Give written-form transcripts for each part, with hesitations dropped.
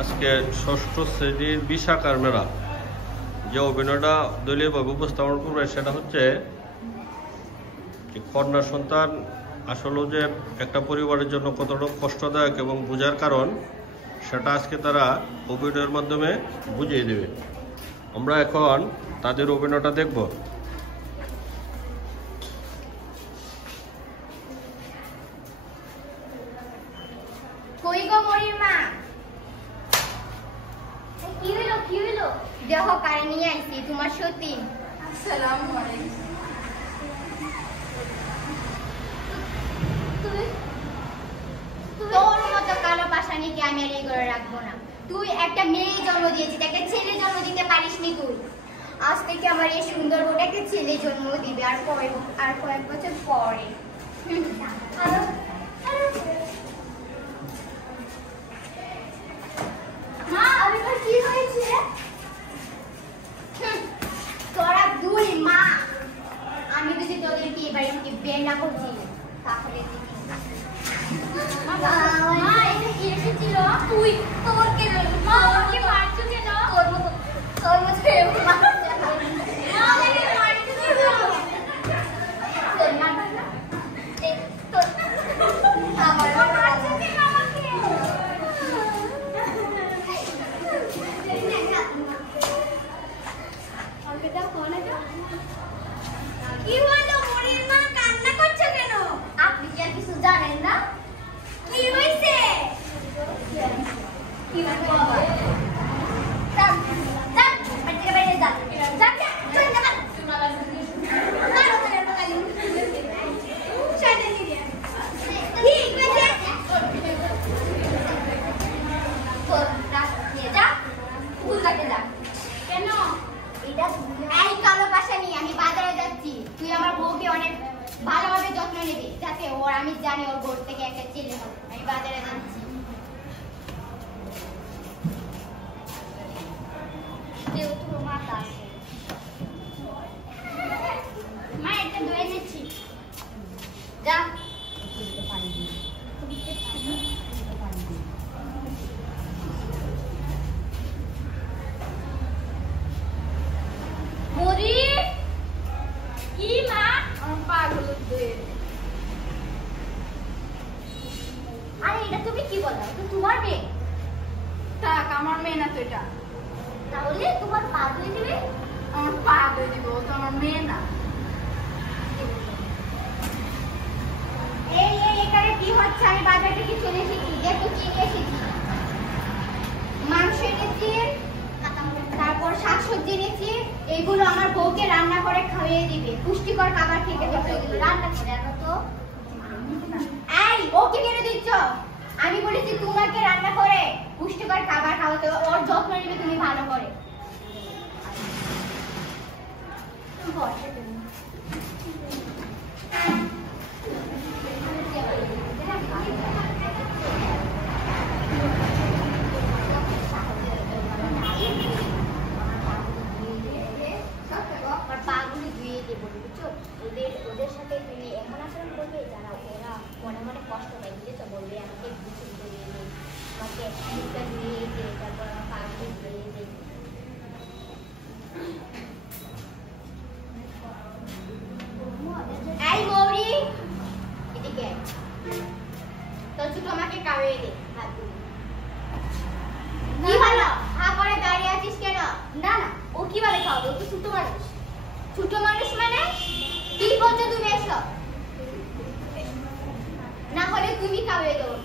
আজকে ষষ্ঠ শ্রেণীর বিশাখার মেলা যে অভিনয়টা দলীয়ভাবে উপস্থাপন করবে সেটা হচ্ছে কন্যা সন্তান আসলে যে একটা পরিবারের জন্য কতটা কষ্টদায়ক এবং বোঝার কারণ সেটা আজকে তারা অভিনয়ের মাধ্যমে বুঝিয়ে দেবে। আমরা এখন তাদের অভিনয়টা দেখব। কই গো মরির মা, কি হইলো দেখো কারে নিয়ে আইছি তোমার সতী। আসসালামু আলাইকুম। তোর মতো কালো পাশানিকে আমি আর এই ঘরে রাখবো না। তুই একটা মেয়ে জন্ম দিয়েছিস, একটা ছেলে জন্ম দিতে পারিসনি। তুই আজ থেকে আমার এই সুন্দর বউটা একটা ছেলে জন্ম দিবে আর কয়েক বছর পরে। মা আবার কি হয়েছে? তোরা দুই মা, আমি যদি তোদেরকে এই বাড়ি থেকে বের না করছি তাহলে মা এটা কি এসেছিল? তুই তোর কেন মা আমাকে মারছো কেন? তোর মতো মা আমাকে মারছো কেন? তোর মা না তোর আমার মারছো কেন আমাকে? কি হলো মরির মা, কান্না করছো কেন? আপনি কি আর কিছু জানেন না? কি হইছে? কি বাবা সব বাড়িতে বাইরে যা যা চল যা মালা মারো তারে বকালি শায়তানি রে ঠিক আছে তোর রাত নিয়ে যা ফুল কাটে যা। কেন? এটা এই কালো পাশা নিয়ে আমি বাজারে যাচ্ছি। তুই আমার বউকে অনেক ভালোভাবে যত্ন নিবি যাতে ওর, আমি জানি ওর ঘর থেকে একটা ছেলে হবে। আমি বাজারে যাচ্ছি। মা এটা ধুয়ে নিচ্ছি যা। মরি কি মা? আমার পাগল হচ্ছে। আরে এটা তুমি কি বলো? তো তোমার মেয়ে। থাক, আমার মেয়ে না তো এটা। তাহলে তোমার পা ধুয়ে দিবে? আমার পা ধুয়ে দিব, ও তো আমার মেয়ে না। এই এখানে কি হচ্ছে? আমি বাজার থেকে চলে এসেছি। দেখো কি নিয়ে এসেছি। মাংস এনেছি, তারপর শাকসবজি এনেছি। এগুলো আমার বউকে রান্না করে খাইয়ে দিবে, পুষ্টিকর খাবার খেতে হবে। রান্না করে আনো তো। এই ওকে কেন দিচ্ছ? আমি বলেছি তোমাকে রান্না করে পুষ্টিকর খাবার খাওয়াতে হবে, ওর যত্ন নিবে তুমি ভালো করে। ওদের সাথে তুমি এমন আচরণ করবে যারা ওরা মনে মনে কষ্ট পায়, বুঝেছো? বলবে আমাকে গোসল করিয়ে দে, আমাকে মুখটা ধুয়ে দে, তারপর আমার পাগুলি ধুয়ে দে। এই মৌরি এদিকে তোর ছোট আমাকে খাইয়ে দে। কি হলো? হা করে দাঁড়িয়ে আছিস কেন? না না, ও কিভাবে খাওয়াবে? ও তো ছোট মানুষ। ছোট মানুষ মানে কি বলছো তুমি? এসব না হলে তুমি খাওয়াই দেবো।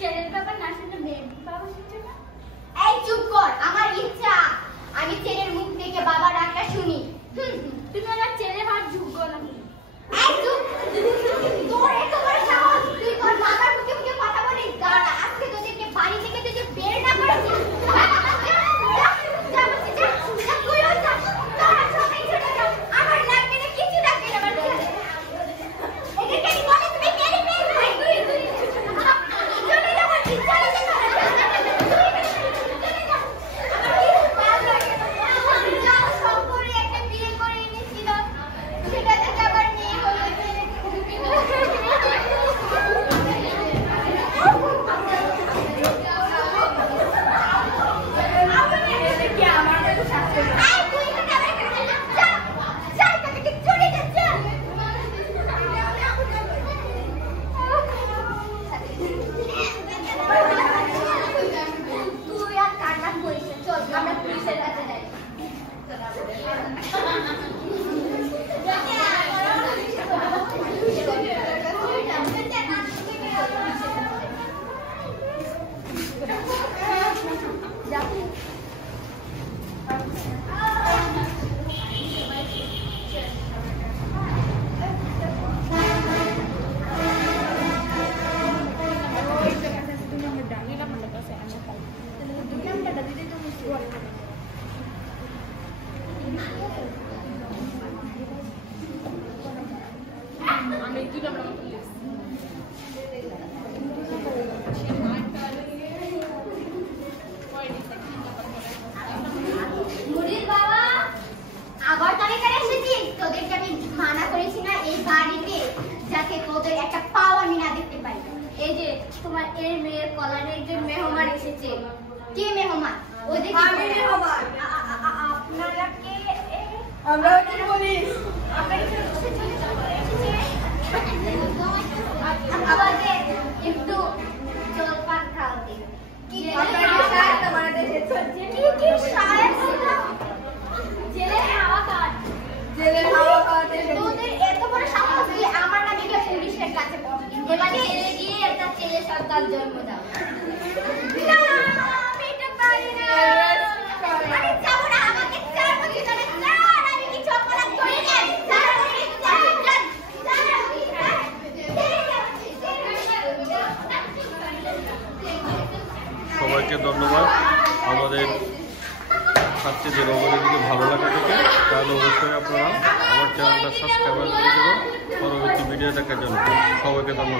ছেলের ব্যাপার না শুনে মেয়ের বাবা শুনছে না। এই চুপ কর, আমার ইচ্ছা আমি ছেলের মুখ থেকে বাবা ডাকটা শুনি। তুমি ওনার ছেলে হওয়ার যোগ্য না। এই চুপ, তোর এত বড় সাহস, তুই তোর বাবার মুখে মুখে কথা বলিস। দাঁড়া, আজকে তোদেরকে বাড়ি থেকে যদি বের না করেছিস আমার লাগবে না, কিছু লাগবে না। এদেরকে বলে তুমি কেন বের হয়? চলে যাবো, চলে যাবো। মুড়ির বাবা, আবার তাহলে কেন এসেছিস? তোদেরকে আমি মানা করেছি না এই বাড়িতে যাতে তোদের একটা পাও আমি না দেখতে পাই। এই যে তোমার এই মেয়ের কলারে একজন মেহমান এসেছে। কে মেহমান? ওই যে আমি মেহমান। আপনারা কে? আমরা কি বলি? আমাদের একটু জলপান খাওয়াতে। আপনারা সাহায্য করে দেখেছেন। কি সাহেব ছিল? জেলের হাওয়া খান। জেলের হাওয়া খাওয়াতে তোদের এত বড় সাহস তুই আমার নামে গিয়ে পুলিশের কাছে পৌঁছবি। এবারে ছেলে গিয়ে একটা ছেলে সন্তান জন্ম দাও। না, আমি এটা পারি না। আমি যাবো না, আমাকে চার বছর ধরে চার, আমি কিছু অপরাধ করি না। চার, সবাইকে ধন্যবাদ। আমাদের ছাত্রীদের অবদান যদি ভালো লাগে থাকে তাহলে অবশ্যই আপনারা আমার চ্যানেলটা সাবস্ক্রাইব করে দেবেন পরবর্তী ভিডিও দেখার জন্য। সবাইকে ধন্যবাদ।